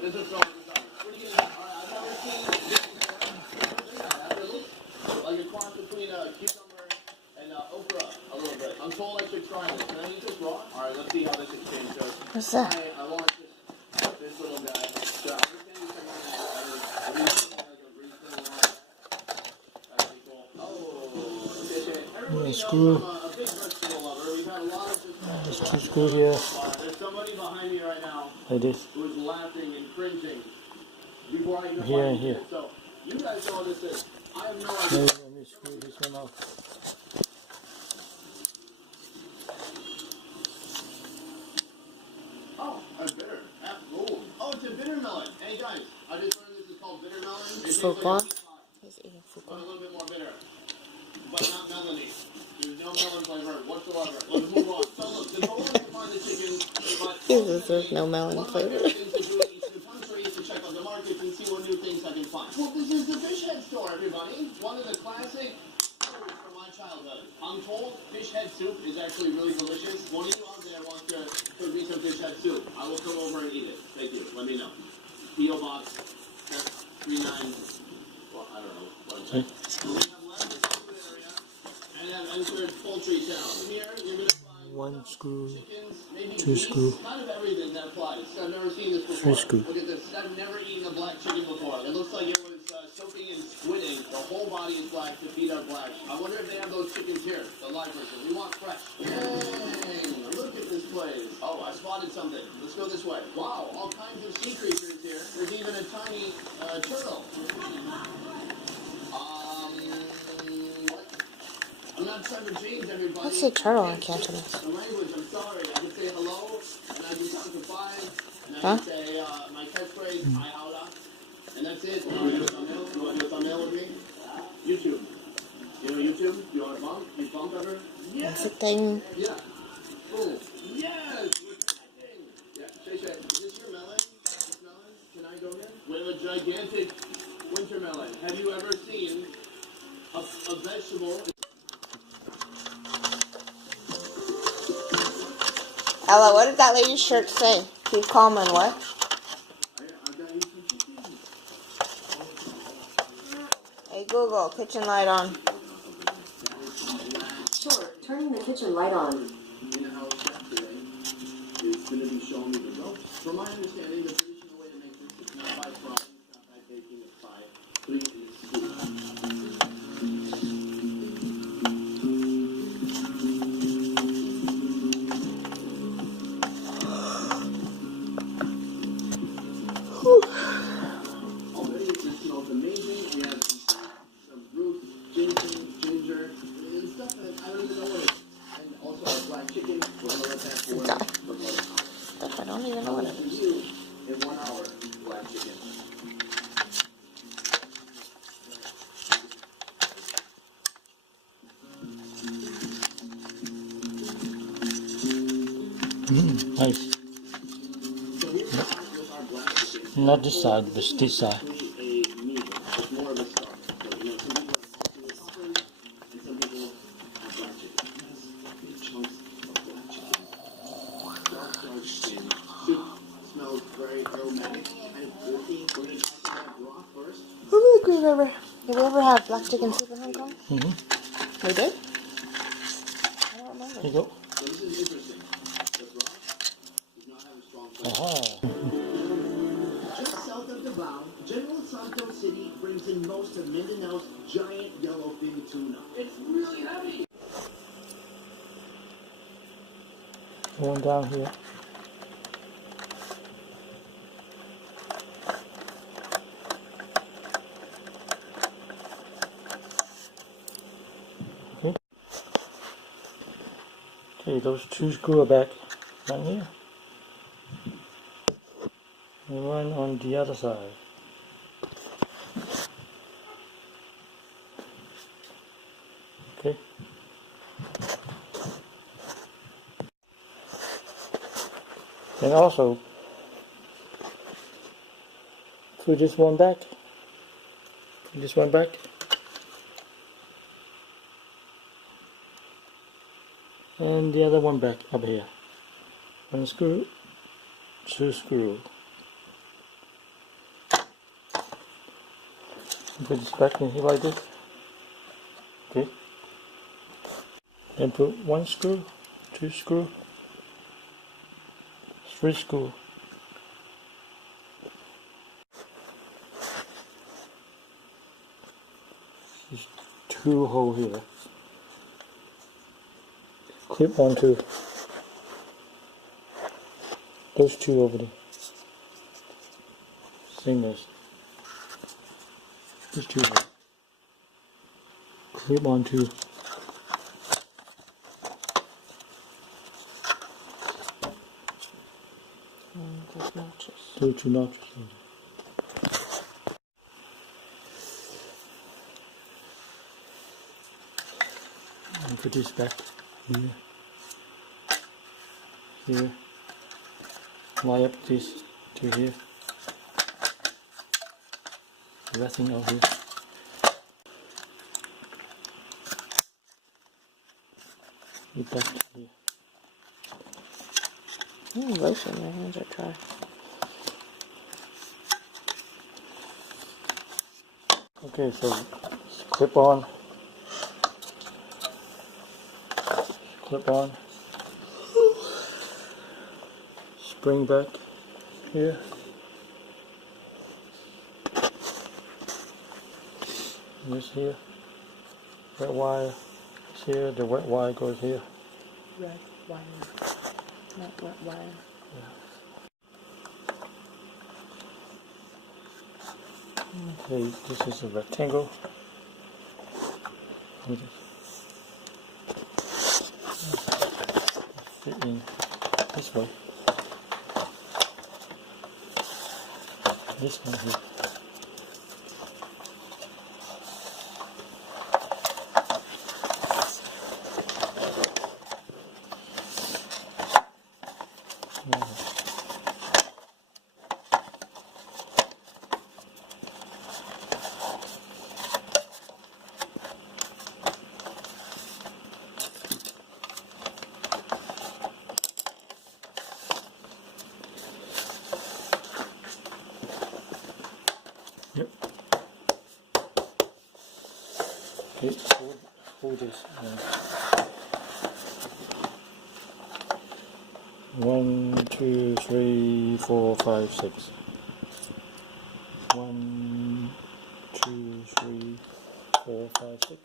this is from. What are you gonna do? I've never seen like a cross between a cucumber and okra a little bit. I'm told I should try this. Can I eat this raw? All right, let's see how this exchange goes. What's that? I want this little guy. So I'm just gonna use some screw. There's 2 screws here. There's somebody behind me right now like this. who's laughing and cringing before I even Here and find here. it. So you guys know what this is. I have no Let idea. me screw this one off. Oh, a bitter. Absolutely. Oh, it's a bitter melon. Hey guys, I just learned this is called bitter melon. Foucault. He's eating But a Foucault. little bit more bitter. But not melony. There's no melon flavor whatsoever. Let's move on. So look, the goal is to find the chicken, but There's no melon flavor. the country is to check out the markets and see what new things I can find. Well, this is the fish head store, everybody. One of the classic foods from my childhood. I'm told fish head soup is actually really delicious. One of you out there wants to cook me some fish head soup. I will come over and eat it. Thank you. Let me know. P.O. Box 39. Well, I don't know what it's like. We have left the food area and have entered poultry town. Here, you're going to find 1 screw, chickens, maybe 2 beef, screw, kind of everything that applies. I've never seen this 3 before. screw. Look at this. I've never eaten a black chicken before. It looks like it was soaking in squidding. The whole body is black to feed our black. I wonder if they have those chickens here, the live version. We want fresh. Dang, look at this place. Oh, I spotted something. Let's go this way. Wow, all kinds of sea creatures here. There's even a tiny turtle. What? I'm not trying to change everybody. What's a turtle in Cantonese? The language, I'm sorry. I can say hello, and I can count to 5, and I Huh? can say my catchphrase, hi, howda, and that's it. You want to do a thumbnail? You want to do a thumbnail with me? YouTube. You know YouTube? You want to bump? You bump ever? Yes! That's a thing. Yeah. Oh, yes! We're connecting! Yeah, Shay, is this your melon? This melon? Can I go here? We have a gigantic winter melon. Have you ever seen a vegetable? Ella, what did that lady's shirt say? Keep calm and what? Hey Google, kitchen light on. Sure, turning the kitchen light on. In-house chef today is going to be showing me the ropes. From my understanding, the traditional way to make this is not by frying, it's not by baking, it's by putting it in a stew. Already it smells amazing. We have some roots, ginger, and stuff that I don't even know what it is. And also our black chicken. We're going to let that boil Okay. for about Stuff I don't even know what it is. you in 1 hour, black chicken. Nice. So here's with our black chicken. Not this side, but this side. A meal. It's more of a starter. So, some people have and some people have black chicken. Big chunks of black chicken. Dark skin. Soup smells very aromatic, kind of earthy. We're going to try some of that broth first. Did we ever have black chicken soup in Hong Kong? Mm-hmm. We did? I don't remember. So Here this is interesting. The broth does not have a strong flavor. Aha. Just south of Davao, General Santos City brings in most of Mindanao's giant yellowfin tuna. It's really heavy. One down here. Okay, those 2 screw are back right here. And one on the other side. Okay. And also, put this one back. This one back. And the other one back up here. 1 screw, 2 screw. Put this back in here like this. Okay. Then put 1 screw, 2 screw, 3 screw. There's 2 holes here. Clip onto those 2 over there. Same as these 2 holes. Clip onto Those notches. those 2 notches. And put this back here. Here. Line up this to here. Everything out here. Put back to here. Lotion, my hands are dry. Okay, so clip on. Clip on. Spring back here. This here. Wet wire is here. The wet wire goes here. Red wire. Not wet wire. Okay, this is a rectangle. Fit in this way. This one here. Yep. Okay, hold this. 1, 2, 3, 4, 5, 6. 1, 2, 3, 4, 5, 6.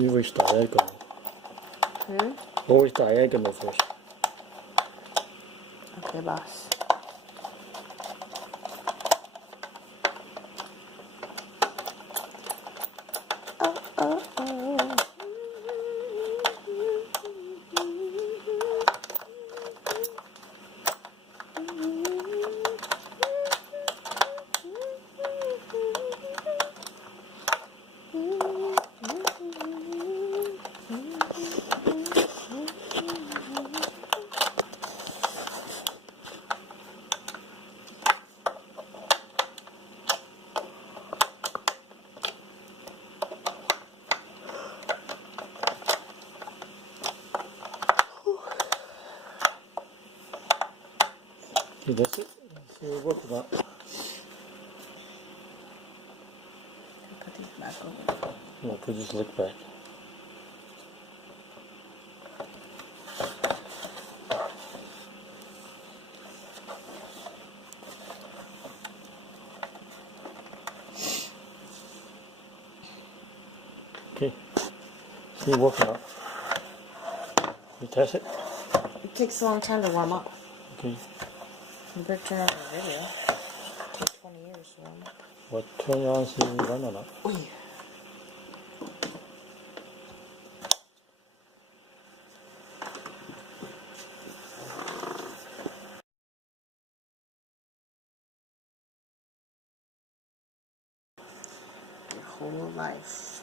Always diagonal. Always diagonal first. Okay, boss. Okay, that's it. So we're working on. Put these back over. We'll put this lick back. Okay, so we're working on. You test it? It takes a long time to warm up. Okay. You better turn off the video. It takes 20 years to warm up. Well, turn it on so you can run or not. Oi. whole life.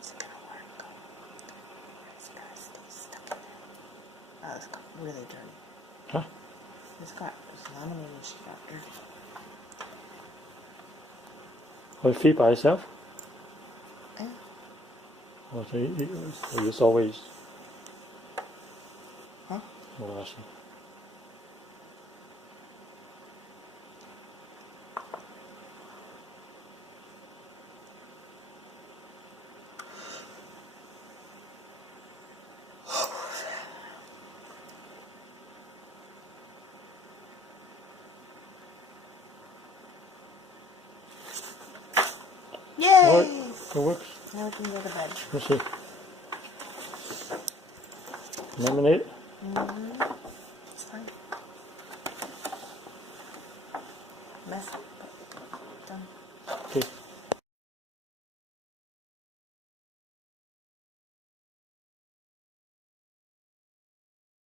Is it gonna work? Or is it gonna stay stuck in there? Oh, it's got really dirty. Huh? It's got this laminated shit out there. Or it feed by itself? Yeah. Or so it's always... Huh? Oh, I see. Yay! Alright, it works. Now we can go to bed. Let's see. Laminate. It's fine. Messy, but done. Okay.